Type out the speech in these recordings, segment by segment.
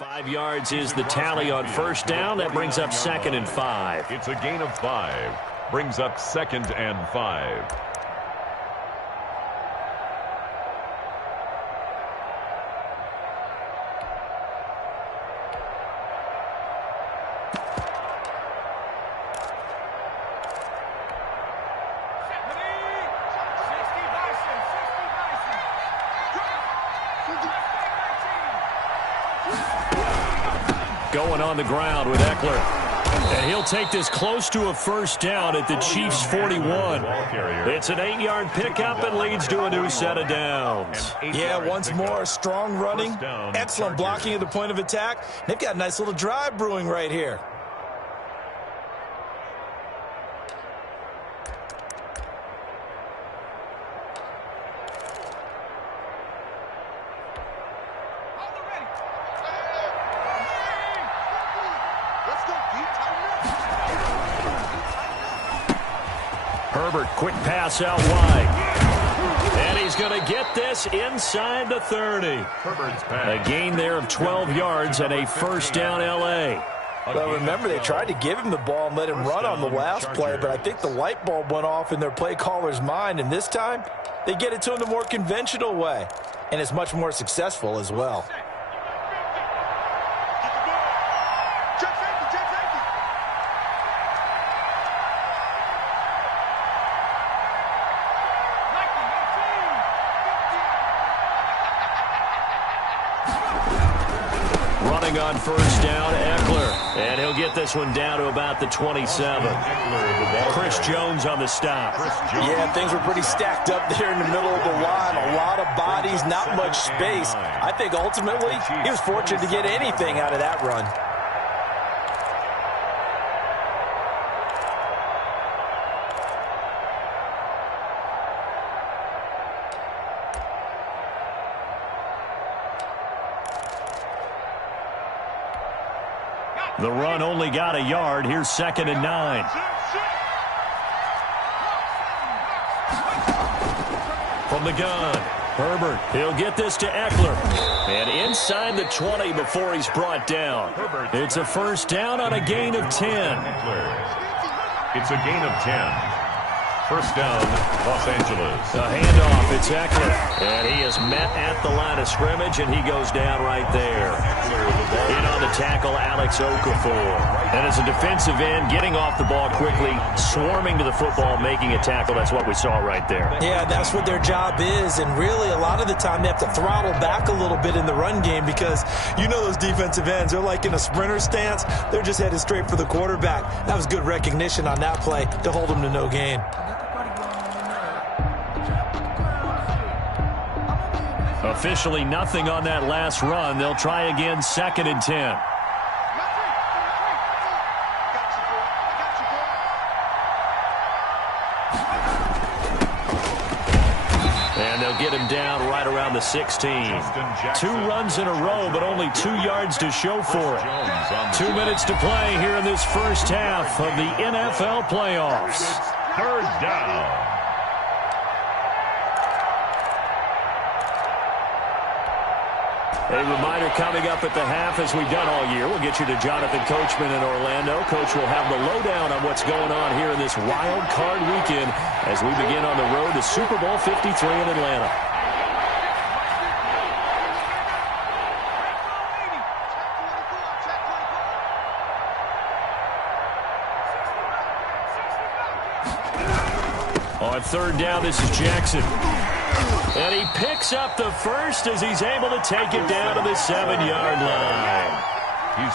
5 yards is the tally on first down. That brings up 2nd and 5. It's a gain of 5. Brings up 2nd and 5. Going on the ground with Eckler. And he'll take this close to a first down at the Chiefs' 41. It's an 8-yard pickup and leads to a new set of downs. Yeah, once more, strong running, excellent blocking at the point of attack. They've got a nice little drive brewing right here. Herbert, quick pass out wide. And he's going to get this inside the 30. Herbert's pass. A gain there of 12 yards and a first down L.A. Well, remember, they tried to give him the ball and let him run on the last play, but I think the light bulb went off in their play caller's mind, and this time they get it to him the more conventional way, and it's much more successful as well. On first down, Eckler. And he'll get this one down to about the 27. Chris Jones on the stop. Yeah, things were pretty stacked up there in the middle of the line. A lot of bodies, not much space. I think ultimately he was fortunate to get anything out of that run. The run only got a yard. Here's 2nd and 9. From the gun, Herbert. He'll get this to Eckler. And inside the 20 before he's brought down. It's a first down on a gain of 10. It's a gain of 10. First down, Los Angeles. The handoff, it's Eckler. And he is met at the line of scrimmage, and he goes down right there. In on the tackle, Alex Okafor. And as a defensive end, getting off the ball quickly, swarming to the football, making a tackle. That's what we saw right there. Yeah, that's what their job is. And really, a lot of the time, they have to throttle back a little bit in the run game because you know those defensive ends, they're like in a sprinter stance. They're just headed straight for the quarterback. That was good recognition on that play to hold them to no gain. Officially nothing on that last run. They'll try again, 2nd and 10. And they'll get him down right around the 16. 2 runs in a row, but only 2 yards to show for it. 2 minutes to play here in this first half of the NFL playoffs. Third down. A reminder coming up at the half, as we've done all year. We'll get you to Jonathan Coachman in Orlando. Coach will have the lowdown on what's going on here in this wild card weekend as we begin on the road to Super Bowl 53 in Atlanta. On third down, this is Jackson. And he picks up the first as he's able to take it down to the 7-yard line.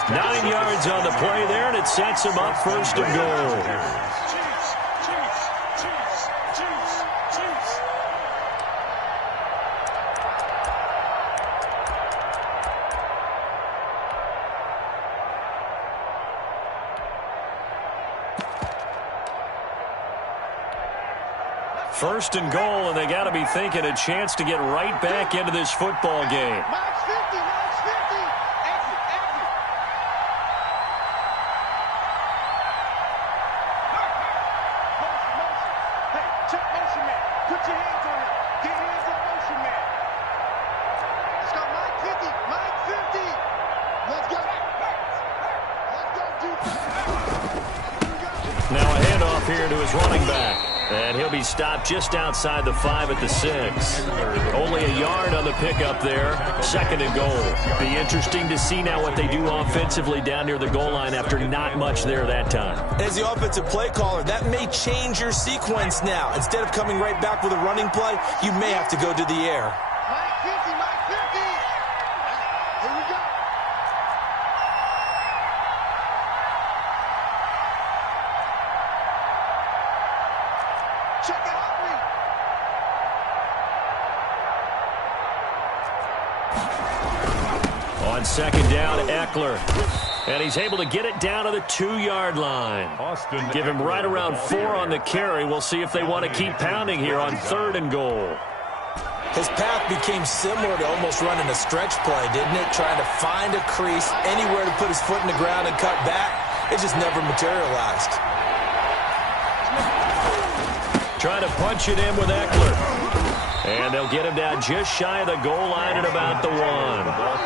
9 yards on the play there, and it sets him up first and goal. First and goal, and they got to be thinking a chance to get right back into this football game. Now a handoff here to his running back. And he'll be stopped just outside the 5 at the 6. Only a yard on the pickup there. 2nd and goal. Be interesting to see now what they do offensively down near the goal line after not much there that time. As the offensive play caller, that may change your sequence now. Instead of coming right back with a running play, you may have to go to the air. On 2nd down, Eckler. And he's able to get it down to the 2-yard line. Give him right around 4 on the carry. We'll see if they want to keep pounding here on 3rd and goal. His path became similar to almost running a stretch play, didn't it? Trying to find a crease, anywhere to put his foot in the ground and cut back. It just never materialized. Trying to punch it in with Eckler. And they'll get him down just shy of the goal line at about the 1.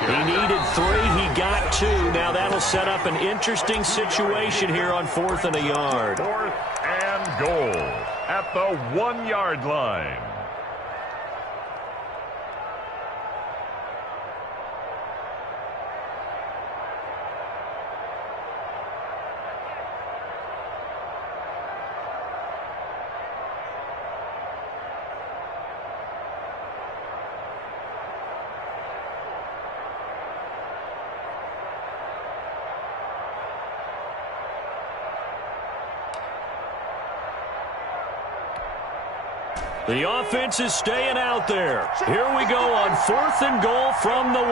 He needed 3. He got 2. Now that'll set up an interesting situation here on 4th and a yard. 4th and goal at the 1-yard line. The offense is staying out there. Here we go on 4th and goal from the 1.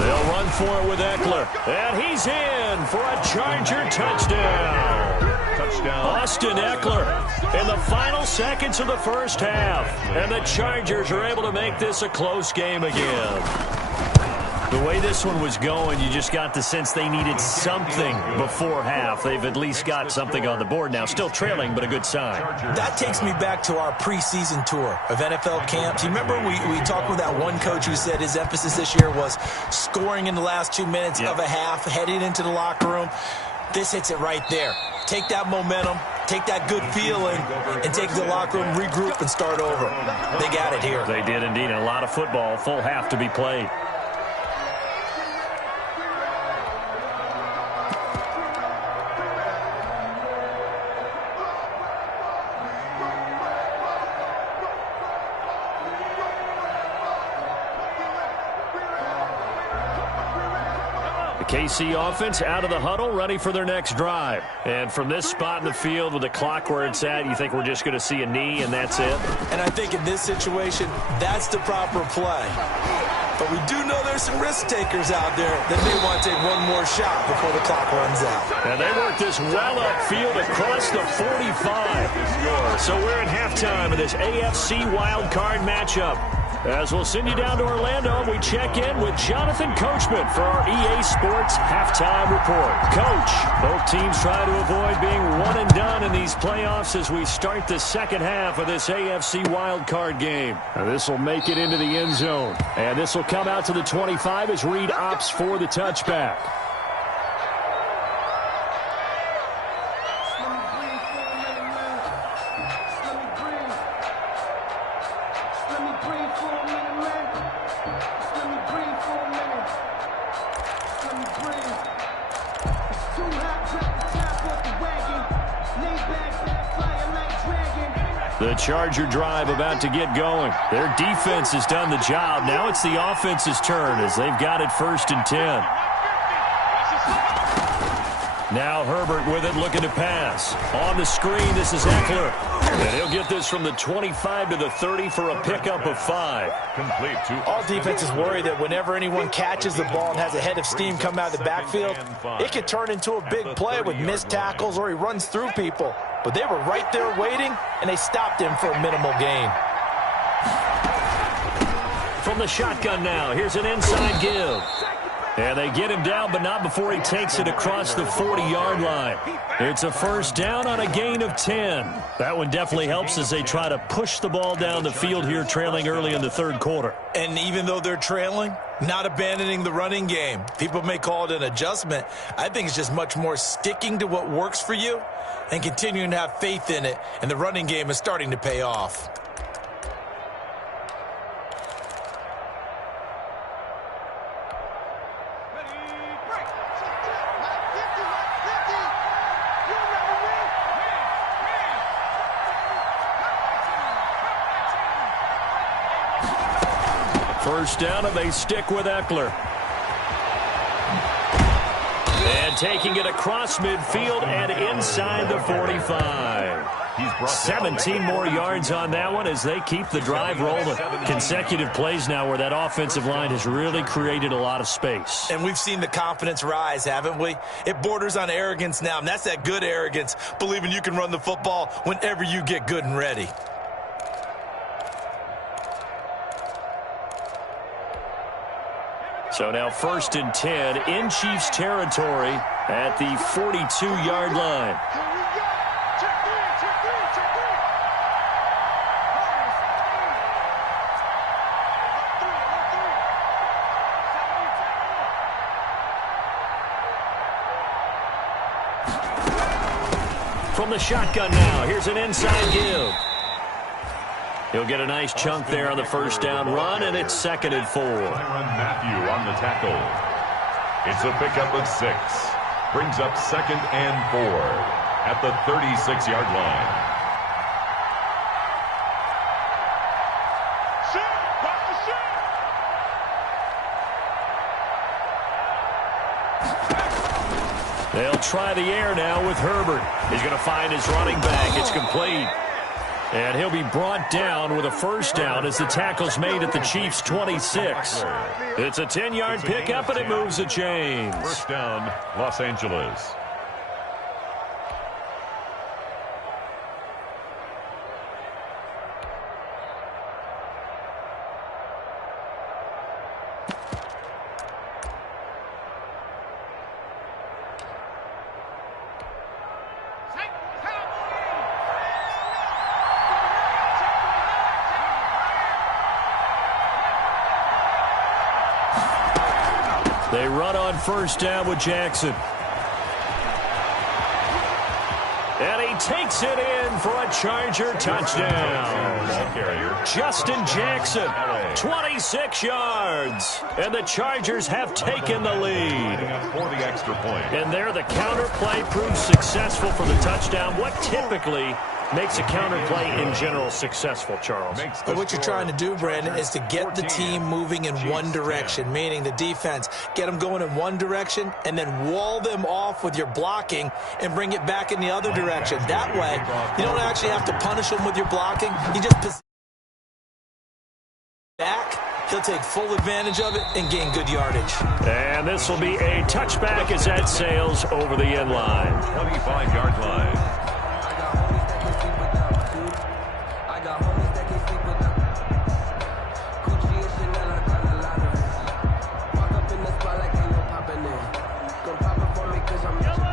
They'll run for it with Eckler. And he's in for a Charger touchdown. Austin Eckler in the final seconds of the first half. And the Chargers are able to make this a close game again. The way this one was going, you just got the sense they needed something before half. They've at least got something on the board now. Still trailing, but a good sign. That takes me back to our preseason tour of NFL camps. You remember we talked with that one coach who said his emphasis this year was scoring in the last 2 minutes of a half, heading into the locker room. This hits it right there. Take that momentum, take that good feeling, and take the locker room, regroup, and start over. They got it here. They did indeed. A lot of football, full half to be played. KC offense out of the huddle, ready for their next drive. And from this spot in the field with the clock where it's at, you think we're just going to see a knee and that's it? And I think in this situation, that's the proper play. But we do know there's some risk takers out there that may want to take one more shot before the clock runs out. And they work this well upfield across the 45. So we're at halftime of this AFC wild card matchup. As we'll send you down to Orlando, we check in with Jonathan Coachman for our EA Sports Halftime Report. Coach, both teams try to avoid being one and done in these playoffs as we start the second half of this AFC wildcard game. Now this will make it into the end zone. And this will come out to the 25 as Reed opts for the touchback. The Charger drive about to get going. Their defense has done the job. Now it's the offense's turn as they've got it 1st and 10. Now Herbert with it, looking to pass. On the screen, this is Eckler. And he'll get this from the 25 to the 30 for a pickup of 5. Complete to all defenses worry that whenever anyone catches the ball and has a head of steam come out of the backfield, it could turn into a big play with missed tackles or he runs through people. But they were right there waiting, and they stopped him for a minimal gain. From the shotgun now, here's an inside give. And they get him down, but not before he takes it across the 40-yard line. It's a first down on a gain of 10. That one definitely helps as they try to push the ball down the field here, trailing early in the third quarter. And even though they're trailing, not abandoning the running game. People may call it an adjustment. I think it's just much more sticking to what works for you and continuing to have faith in it. And the running game is starting to pay off. First down, and they stick with Eckler. And taking it across midfield and inside the 45. 17 more yards on that one as they keep the drive rolling. Consecutive plays now where that offensive line has really created a lot of space. And we've seen the confidence rise, haven't we? It borders on arrogance now, and that's that good arrogance, believing you can run the football whenever you get good and ready. So now first and 10 in Chiefs territory at the 42-yard line. From the shotgun now, here's an inside give. He'll get a nice chunk there on the first down run, and it's 2nd and 4. Matthew on the tackle. It's a pickup of 6. Brings up 2nd and 4 at the 36-yard line. They'll try the air now with Herbert. He's going to find his running back. It's complete. And he'll be brought down with a first down as the tackle's made at the Chiefs' 26. It's a 10-yard pickup, and it moves the chains. First down, Los Angeles. They run on first down with Jackson. And he takes it in for a Charger touchdown. Justin Jackson, 26 yards. And the Chargers have taken the lead. For the extra point. And there the counter play proves successful for the touchdown. What typically makes a counter play in general successful, Charles? But what you're trying to do, Brandon, is to get the team moving in one direction, meaning the defense, get them going in one direction and then wall them off with your blocking and bring it back in the other direction. That way, you don't actually have to punish them with your blocking. You just position back. He'll take full advantage of it and gain good yardage. And this will be a touchback as that sails over the end line. 25-yard line.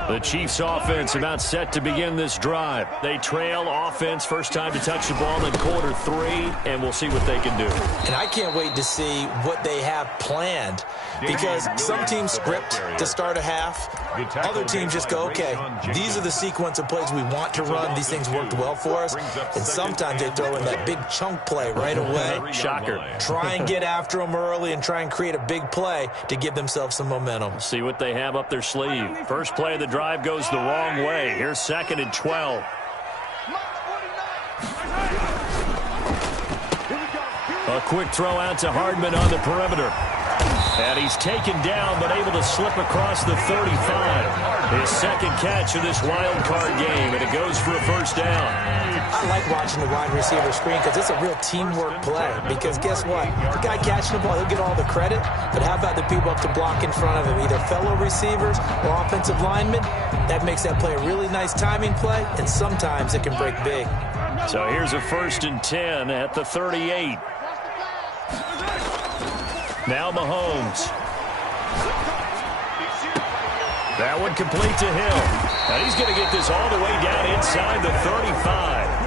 The Chiefs offense about set to begin this drive. They trail offense, first time to touch the ball in quarter 3, and we'll see what they can do. And I can't wait to see what they have planned, because some teams script to start a half. Other teams just go, okay, these are the sequence of plays we want to run. These things worked well for us. And sometimes they throw in that big chunk play right away. Shocker. Try and get after them early and try and create a big play to give themselves some momentum. See what they have up their sleeve. First play of the drive goes the wrong way. Here's 2nd and 12. A quick throw out to Hardman on the perimeter. And he's taken down, but able to slip across the 35. His second catch of this wild card game, and it goes for a first down. I like watching the wide receiver screen because it's a real teamwork play. Because guess what? The guy catching the ball, he'll get all the credit. But how about the people up to block in front of him, either fellow receivers or offensive linemen? That makes that play a really nice timing play, and sometimes it can break big. So here's a 1st and 10 at the 38. Now Mahomes. That one complete to Hill. And he's going to get this all the way down inside the 35.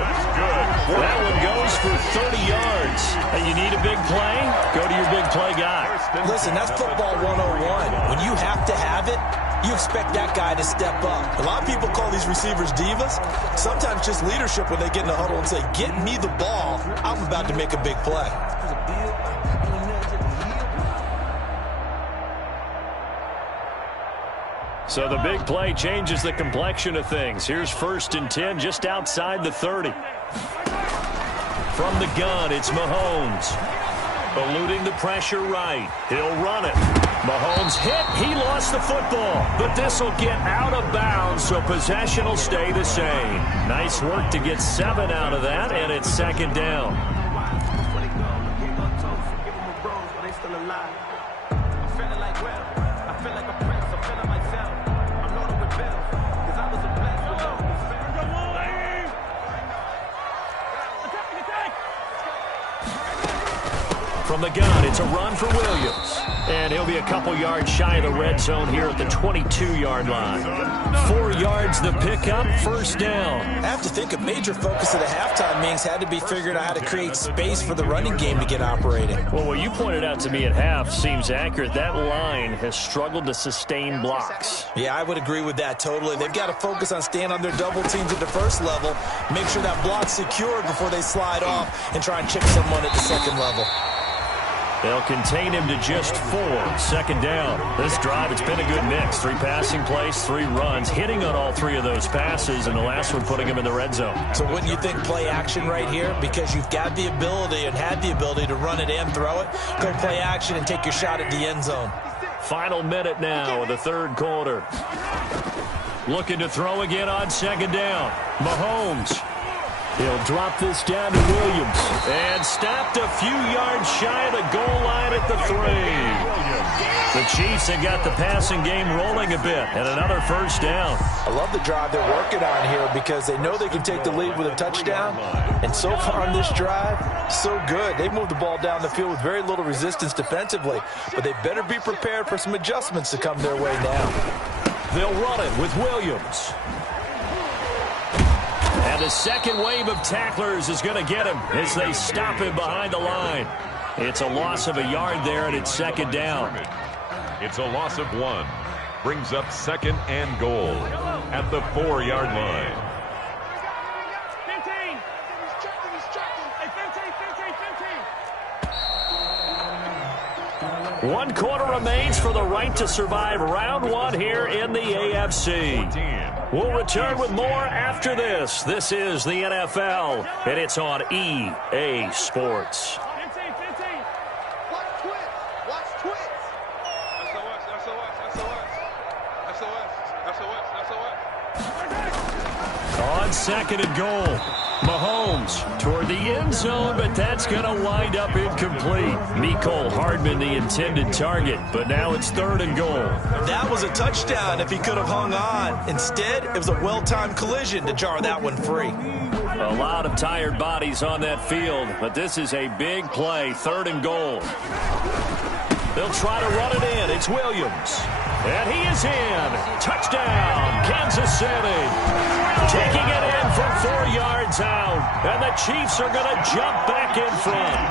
That's good. That one goes for 30 yards. And you need a big play? Go to your big play guy. Listen, that's football 101. When you have to have it, you expect that guy to step up. A lot of people call these receivers divas. Sometimes just leadership when they get in the huddle and say, get me the ball. I'm about to make a big play. So the big play changes the complexion of things. Here's 1st and 10 just outside the 30. From the gun, it's Mahomes. Eluding the pressure right. He'll run it. Mahomes hit. He lost the football. But this will get out of bounds, so possession will stay the same. Nice work to get 7 out of that, and it's 2nd down. From the gun, it's a run for Williams. And he'll be a couple yards shy of the red zone here at the 22-yard line. 4 yards the pickup, 1st down. I have to think a major focus of the halftime meetings had to be figuring out how to create space for the running game to get operating. Well, what you pointed out to me at half seems accurate. That line has struggled to sustain blocks. Yeah, I would agree with that totally. They've got to focus on staying on their double teams at the first level, make sure that block's secured before they slide off and try and chip someone at the second level. They'll contain him to just 4. 2nd down. This drive, it's been a good mix. 3 passing plays, 3 runs, hitting on all 3 of those passes, and the last one putting him in the red zone. So wouldn't you think play action right here? Because you've got the ability and had the ability to run it and throw it. Go play action and take your shot at the end zone. Final minute now of the 3rd quarter. Looking to throw again on 2nd down. Mahomes. He'll drop this down to Williams. And stopped a few yards shy of the goal line at the 3. The Chiefs have got the passing game rolling a bit. And another 1st down. I love the drive they're working on here because they know they can take the lead with a touchdown. And so far on this drive, so good. They moved the ball down the field with very little resistance defensively. But they better be prepared for some adjustments to come their way now. They'll run it with Williams. And the second wave of tacklers is going to get him as they stop him behind the line. It's a loss of a yard there, and it's 2nd down. It's a loss of 1. Brings up 2nd and goal at the 4-yard line. 1 quarter remains for the right to survive round 1 here in the AFC. We'll return with more after this. This is the NFL, and it's on EA Sports. On 2nd and goal. Mahomes toward the end zone, but that's going to wind up incomplete. Mecole Hardman, the intended target, but now it's 3rd and goal. That was a touchdown if he could have hung on. Instead, it was a well-timed collision to jar that one free. A lot of tired bodies on that field, but this is a big play, 3rd and goal. They'll try to run it in. It's Williams. And he is in. Touchdown, Kansas City. Taking it in from 4 yards out. And the Chiefs are going to jump back in front.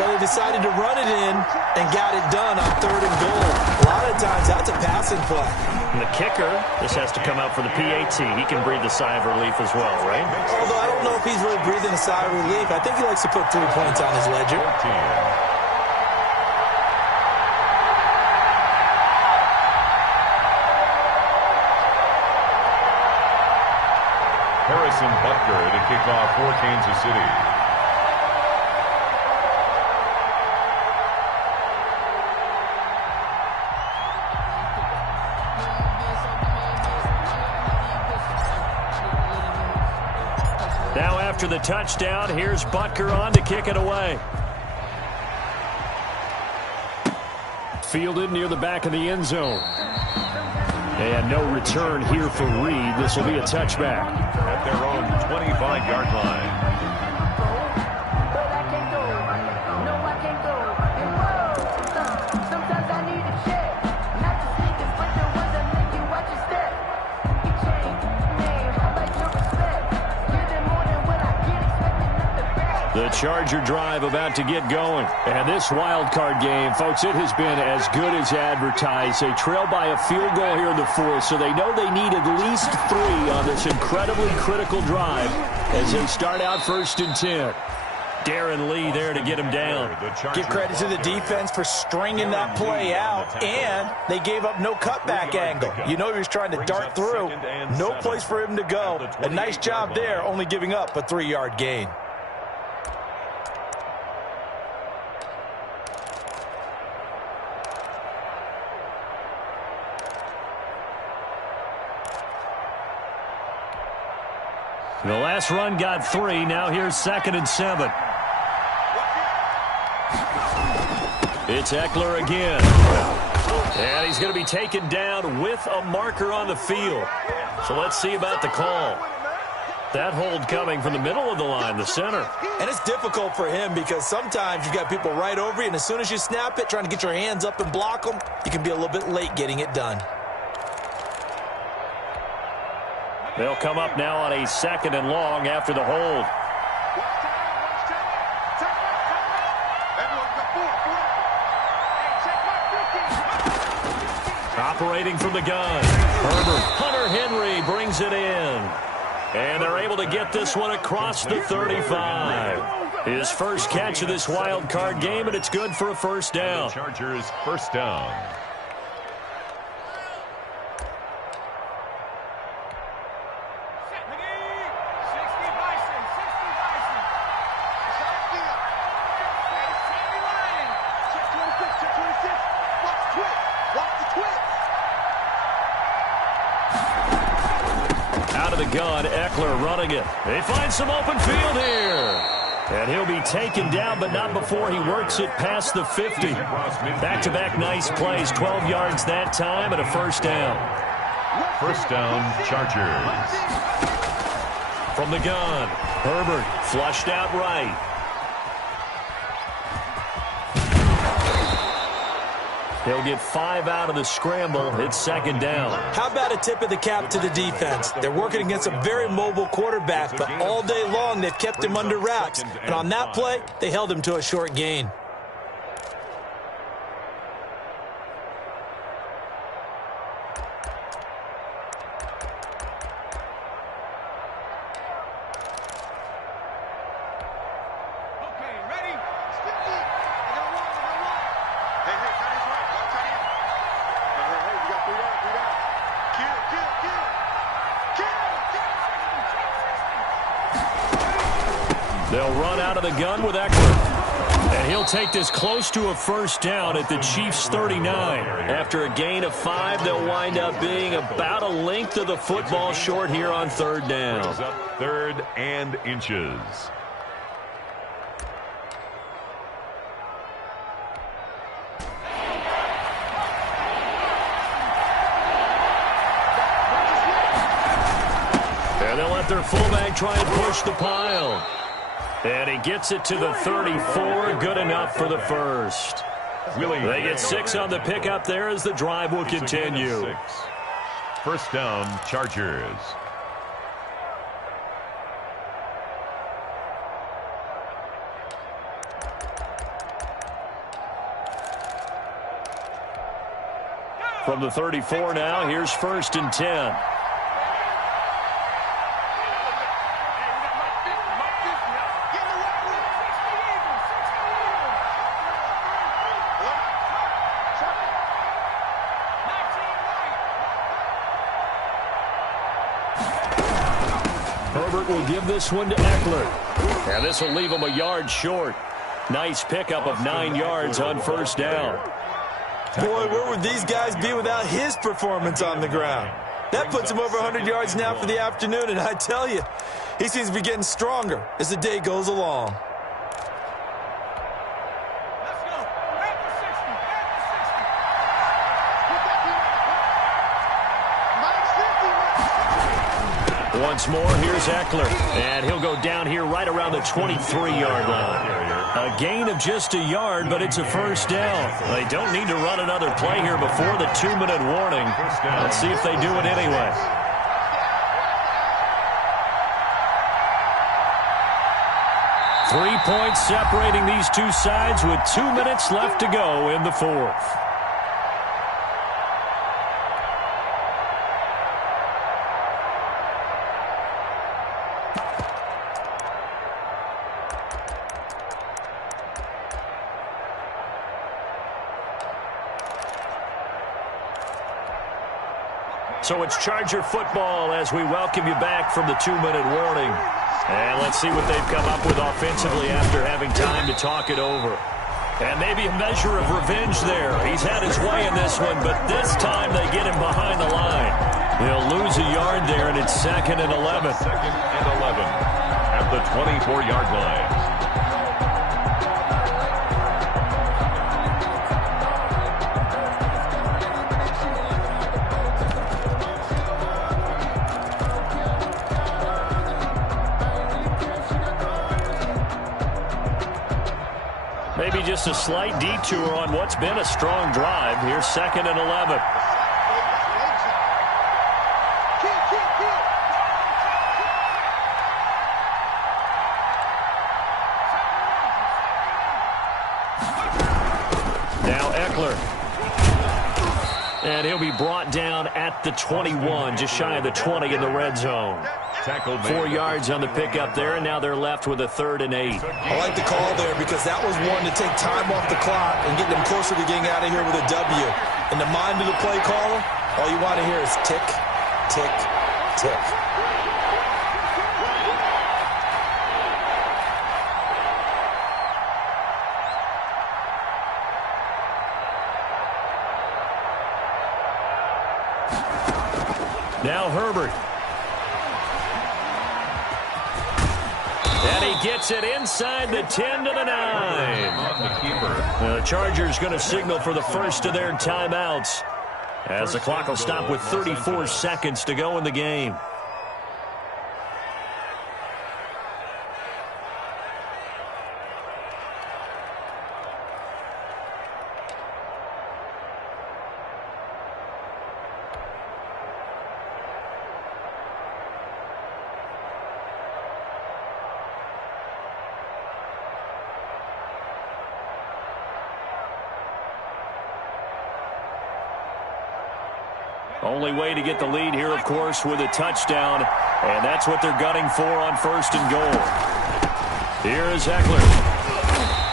Well, they decided to run it in and got it done on 3rd and goal. A lot of times, that's a passing play. And the kicker, this has to come out for the PAT. He can breathe a sigh of relief as well, right? Although I don't know if he's really breathing a sigh of relief. I think he likes to put 3 points on his ledger. Harrison Butker to kick off for Kansas City. Now after the touchdown, here's Butker on to kick it away. Fielded near the back of the end zone. And no return here for Reed. This will be a touchback. At their own 25-yard line. But I can't go. No, I can't go. And whoa, sometimes I need a check. Charger drive about to get going. And this wild card game, folks, it has been as good as advertised. They trail by a field goal here in the fourth, so they know they need at least 3 on this incredibly critical drive as they start out 1st and 10. Darren Lee there to get him down. Give credit to the defense for stringing that play out, and they gave up no cutback angle. You know he was trying to dart through. No place for him to go. A nice job there, only giving up a 3-yard gain. The last run got 3. Now here's 2nd and 7. It's Eckler again. And he's going to be taken down with a marker on the field. So let's see about the call. That hold coming from the middle of the line, the center. And it's difficult for him because sometimes you've got people right over you, and as soon as you snap it, trying to get your hands up and block them, you can be a little bit late getting it done. They'll come up now on a 2nd and long after the hold. Operating from the gun. Herbert. Hunter Henry brings it in. And they're able to get this one across the 35. His first catch of this wild card game, and it's good for a 1st down. The Chargers 1st down. Gun, Eckler running it. They find some open field here. And he'll be taken down, but not before he works it past the 50. Back-to-back nice plays, 12 yards that time, and a 1st down. 1st down, Chargers. From the gun, Herbert flushed out right. He'll get 5 out of the scramble. It's 2nd down. How about a tip of the cap to the defense? They're working against a very mobile quarterback, but all day long they've kept him under wraps. And on that play, they held him to a short gain. They'll run out of the gun with Eckler. And he'll take this close to a 1st down at the Chiefs' 39. After a gain of 5, they'll wind up being about a length of the football short here on 3rd down. Up 3rd and inches. And they'll let their fullback try and push the pile. And he gets it to the 34, good enough for the 1st. They get 6 on the pickup there as the drive will continue. 1st down, Chargers. From the 34 now, here's 1st and 10. Herbert will give this one to Eckler. And this will leave him a yard short. Nice pickup of 9 yards on 1st down. Boy, where would these guys be without his performance on the ground? That puts him over 100 yards now for the afternoon, and I tell you, he seems to be getting stronger as the day goes along. Once more, here's Eckler. And he'll go down here right around the 23-yard line. A gain of just a yard, but it's a 1st down. They don't need to run another play here before the 2-minute warning. Let's see if they do it anyway. 3 points separating these two sides with 2 minutes left to go in the fourth. So it's Charger football as we welcome you back from the 2-minute warning. And let's see what they've come up with offensively after having time to talk it over. And maybe a measure of revenge there. He's had his way in this one, but this time they get him behind the line. They'll lose a yard there, and it's 2nd and 11. 2nd and 11 at the 24-yard line. Maybe just a slight detour on what's been a strong drive. Here's 2nd and 11. Now Eckler. And he'll be brought down at the 21, just shy of the 20 in the red zone. 4 yards on the pickup there, and now they're left with a 3rd and 8. I like the call there because that was one to take time off the clock and get them closer to getting out of here with a W. In the mind of the play caller, all you want to hear is tick, tick, tick. Now Herbert. And he gets it inside the 10 to the 9. The Chargers going to signal for the first of their timeouts as the clock will stop with 34 seconds to go in the game. Only way to get the lead here, of course, with a touchdown, and that's what they're gunning for on 1st and goal. Here is Eckler.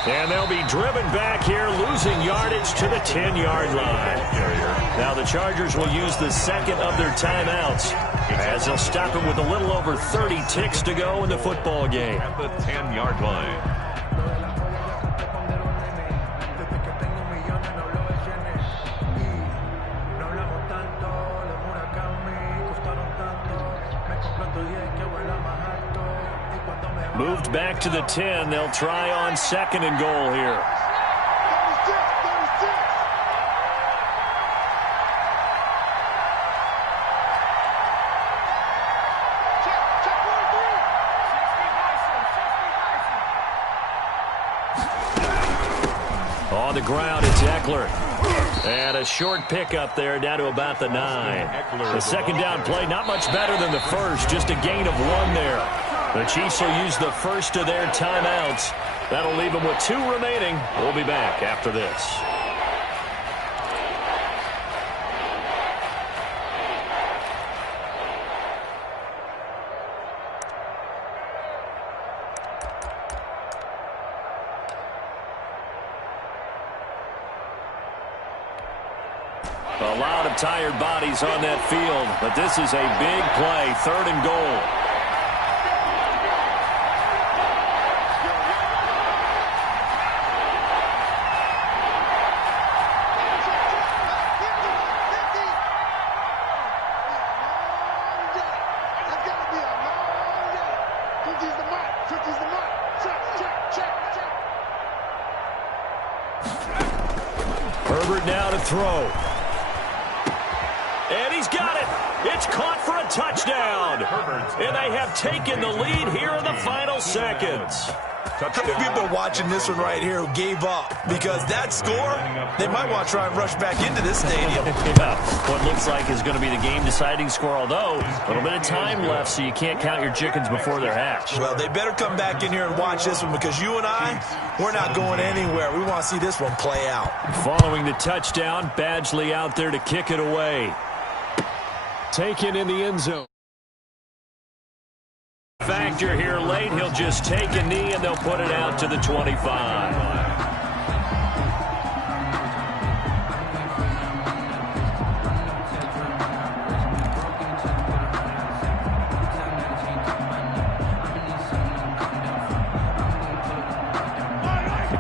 And they'll be driven back here, losing yardage to the 10-yard line. Now the Chargers will use the 2nd of their timeouts as they'll stop him with a little over 30 ticks to go in the football game. At the 10-yard line. Moved back to the 10. They'll try on 2nd and goal here. On the ground, it's Eckler. And a short pickup there down to about the 9. The 2nd down play, not much better than the first, just a gain of 1 there. The Chiefs will use the first of their timeouts. That'll leave them with 2 remaining. We'll be back after this. A lot of tired bodies on that field, but this is a big play, 3rd and goal. Herbert now to throw. And he's got it. It's caught for a touchdown. And they have taken the lead here in the final seconds. Touchdown. How many people are watching this one right here who gave up? Because that score, they might want to try and rush back into this stadium. Yeah, what looks like is going to be the game-deciding score, although a little bit of time left, so you can't count your chickens before they're hatched. Well, they better come back in here and watch this one, because you and I, we're not going anywhere. We want to see this one play out. Following the touchdown, Badgley out there to kick it away. Taken in the end zone. Factor here late, he'll just take a knee and they'll put it out to the 25.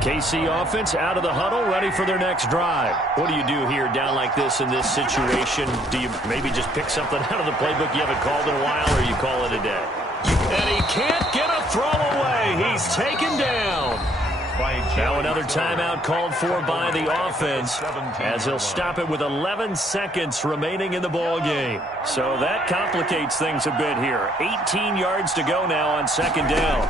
KC offense out of the huddle, ready for their next drive. What do you do here down like this in this situation? Do you maybe just pick something out of the playbook you haven't called in a while, or you call it a day? And he can't get a throw away. He's taken down. Now another timeout called for by the offense, as he'll stop it with 11 seconds remaining in the ball game. So that complicates things a bit here. 18 yards to go now on second down.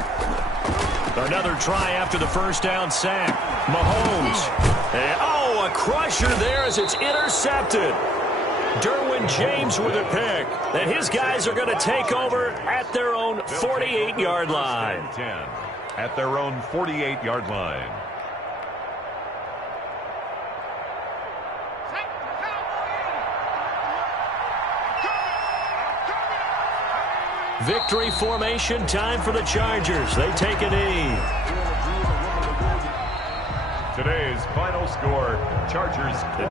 Another try after the first down sack. Mahomes. And, a crusher there as it's intercepted. Derwin James with a pick. And his guys are going to take over at their own 48-yard line. 10 at their own 48-yard line. Victory formation time for the Chargers. They take a knee. Today's final score, Chargers